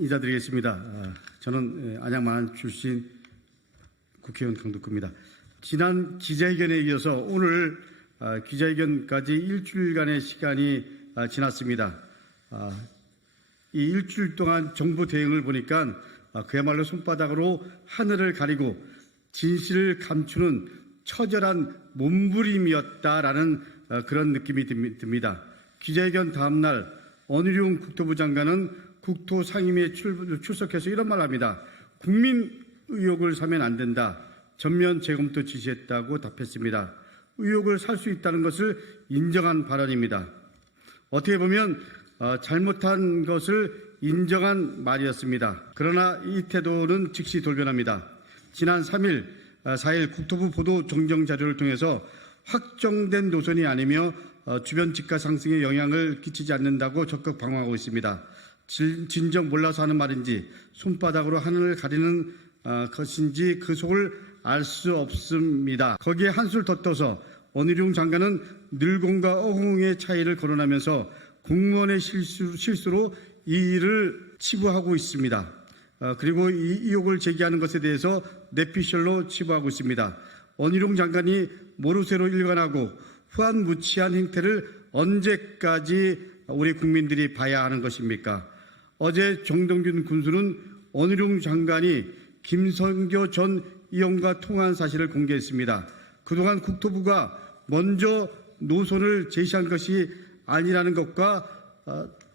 인사드리겠습니다. 저는 안양 마산 출신 국회의원 강덕구입니다. 지난 기자회견에 이어서 오늘 기자회견까지 일주일간의 시간이 지났습니다. 이 일주일 동안 정부 대응을 보니까 그야말로 손바닥으로 하늘을 가리고 진실을 감추는 처절한 몸부림이었다라는 그런 느낌이 듭니다. 기자회견 다음 날 원희룡 국토부 장관은 국토 상임위에 출석해서 이런 말을 합니다. 국민 의혹을 사면 안 된다. 전면 재검토 지시했다고 답했습니다. 의혹을 살 수 있다는 것을 인정한 발언입니다. 어떻게 보면 잘못한 것을 인정한 말이었습니다. 그러나 이 태도는 즉시 돌변합니다. 지난 3일, 4일 국토부 보도 정정 자료를 통해서 확정된 노선이 아니며 주변 집가 상승에 영향을 끼치지 않는다고 적극 방어하고 있습니다. 진정 몰라서 하는 말인지 손바닥으로 하늘을 가리는 것인지 그 속을 알 수 없습니다. 거기에 한술 더 떠서 원희룡 장관은 늘공과 어공의 차이를 거론하면서 공무원의 실수로 이 일을 치부하고 있습니다. 그리고 이 의혹을 제기하는 것에 대해서 뇌피셜로 치부하고 있습니다. 원희룡 장관이 모르쇠로 일관하고 후안무치한 행태를 언제까지 우리 국민들이 봐야 하는 것입니까? 어제 정동균 군수는 원희룡 장관이 김성교 전 의원과 통화한 사실을 공개했습니다. 그동안 국토부가 먼저 노선을 제시한 것이 아니라는 것과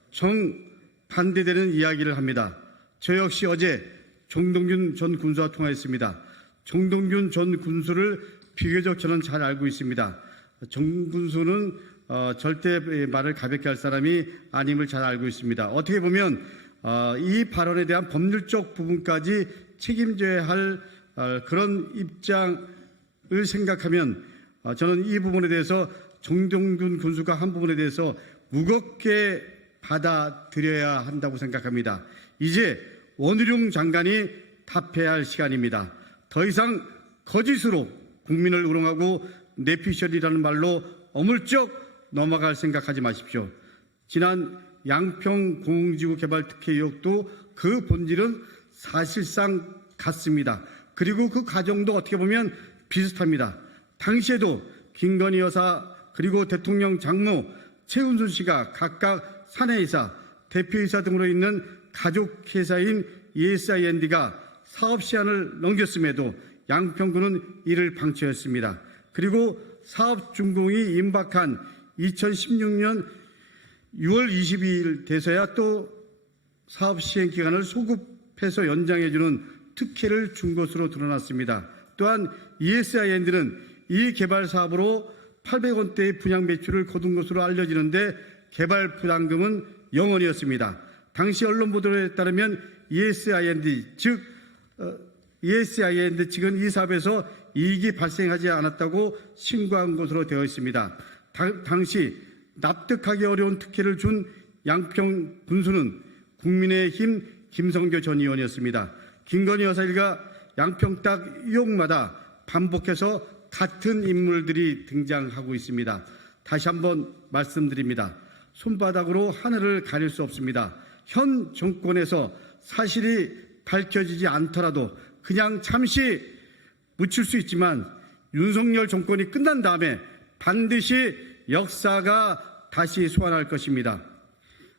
정반대되는 이야기를 합니다. 저 역시 어제 정동균 전 군수와 통화했습니다. 정동균 전 군수를 비교적 저는 잘 알고 있습니다. 정 군수는 절대 말을 가볍게 할 사람이 아님을 잘 알고 있습니다. 어떻게 보면 이 발언에 대한 법률적 부분까지 책임져야 할 그런 입장을 생각하면 저는 이 부분에 대해서 정동균 군수가 한 부분에 대해서 무겁게 받아들여야 한다고 생각합니다. 이제 원희룡 장관이 답해야 할 시간입니다. 더 이상 거짓으로 국민을 우롱하고 뇌피셜이라는 말로 어물쩍 넘어갈 생각하지 마십시오. 지난 양평 공공지구 개발 특혜 의혹도 그 본질은 사실상 같습니다. 그리고 그 과정도 어떻게 보면 비슷합니다. 당시에도 김건희 여사 그리고 대통령 장모 최은순 씨가 각각 사내이사, 대표이사 등으로 있는 가족회사인 ESIND가 사업 시한을 넘겼음에도 양평구는 이를 방치했습니다. 그리고 사업 준공이 임박한 2016년 6월 22일 돼서야 또 사업 시행 기간을 소급해서 연장해주는 특혜를 준 것으로 드러났습니다. 또한 ESIND는 이 개발 사업으로 800원대의 분양 매출을 거둔 것으로 알려지는데 개발 부담금은 0원이었습니다. 당시 언론 보도에 따르면 ESIND 측은 이 사업에서 이익이 발생하지 않았다고 신고한 것으로 되어 있습니다. 당시 납득하기 어려운 특혜를 준 양평 군수는 국민의힘 김성교 전 의원이었습니다. 김건희 여사 일가 양평 땅 의혹마다 반복해서 같은 인물들이 등장하고 있습니다. 다시 한번 말씀드립니다. 손바닥으로 하늘을 가릴 수 없습니다. 현 정권에서 사실이 밝혀지지 않더라도 그냥 잠시 묻힐 수 있지만 윤석열 정권이 끝난 다음에 반드시 역사가 다시 소환할 것입니다.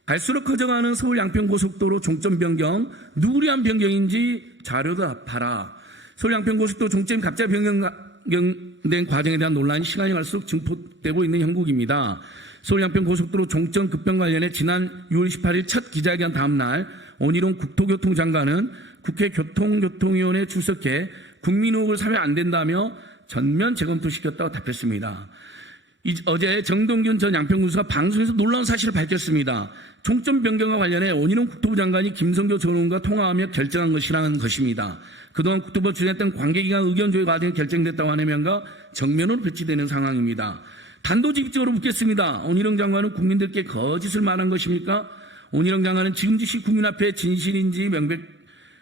갈수록 커져가는 서울 양평고속도로 종점 변경, 누구를 위한 변경인지 자료도 봐라. 서울 양평고속도로 종점 갑자기 변경된 과정에 대한 논란이 시간이 갈수록 증폭되고 있는 형국입니다. 서울 양평고속도로 종점 급변 관련해 지난 6월 18일 첫 기자회견 다음 날 원희룡 국토교통 장관은 국회 교통위원회에 출석해 국민 의혹을 사면 안 된다며 전면 재검토시켰다고 답했습니다. 어제 정동균 전 양평군수가 방송에서 놀라운 사실을 밝혔습니다. 종점 변경과 관련해 원희룡 국토부 장관이 김성교 전 의원과 통화하며 결정한 것이라는 것입니다. 그동안 국토부가 주장했던 관계기관 의견 조회 과정이 결정됐다고 하는 면과 정면으로 배치되는 상황입니다. 단도직입적으로 묻겠습니다. 원희룡 장관은 국민들께 거짓을 말한 것입니까? 원희룡 장관은 지금 즉시 국민 앞에 진실인지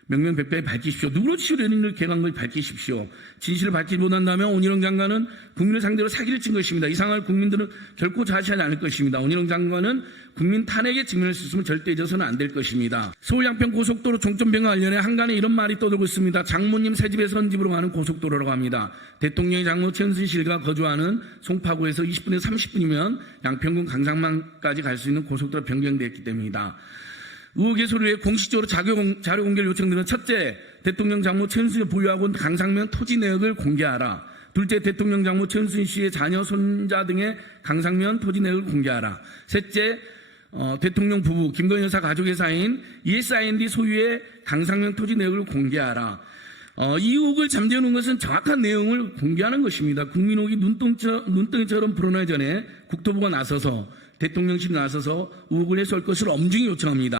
명명백백히 밝히십시오. 누구로 치료를 개간 걸 밝히십시오. 진실을 밝히지 못한다면 온희룡 장관은 국민을 상대로 사기를 친 것입니다. 이 상황을 국민들은 결코 자시하지 않을 것입니다. 온희룡 장관은 국민 탄핵에 직면할 수 있으면 절대 잊어서는 안 될 것입니다. 서울 양평 고속도로 종점 변경 관련해 한간에 이런 말이 떠돌고 있습니다. 장모님 새집에서 헌집으로 가는 고속도로라고 합니다. 대통령의 장모 최은순실과 거주하는 송파구에서 20분에서 30분이면 양평군 강상만까지 갈 수 있는 고속도로 변경됐기 때문이다. 의혹의 소리에 공식적으로 자료 공개를 요청드는 첫째, 대통령 장모 최은순이 보유하고 있는 강상면 토지 내역을 공개하라. 둘째, 대통령 장모 최은순 씨의 자녀, 손자 등의 강상면 토지 내역을 공개하라. 셋째, 대통령 부부 김건희 여사 가족의 사인 ESIND 소유의 강상면 토지 내역을 공개하라. 이 의혹을 잠재우는 것은 정확한 내용을 공개하는 것입니다. 국민의혹이 눈덩이처럼 불어나기 전에 국토부가 나서서 대통령실이 나서서 의혹을 해소할 것을 엄중히 요청합니다.